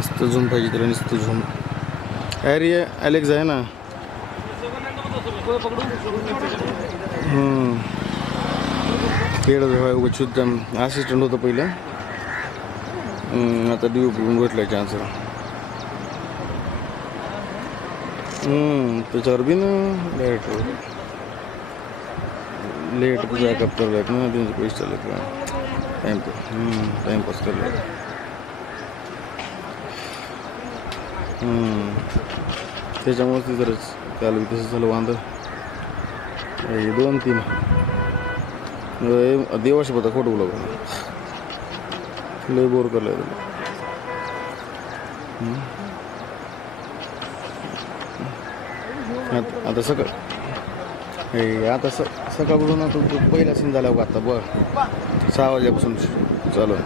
नुसतं झूम पाहिजे त्याला, नुसतं झूम. अरे ॲलेक्स आहे ना. खेळ उचित असिस्टंट होतं पहिलं, आता डी भेटला चान्स. त्याच्यावर बी ना लेट बॅकअप करलात ना, त्यांचे पैसे चालले का टाइमपास करले. त्याच्यामुळेच ते जरच त्याला तसं झालं वांद. 2-3 देवाशी पता खोटं बोला, लय बोर करलाय त्याला. आता सकाळपासून आता पहिला सीन झाला बघा. आता 6 वाजल्यापासून चालू आहे.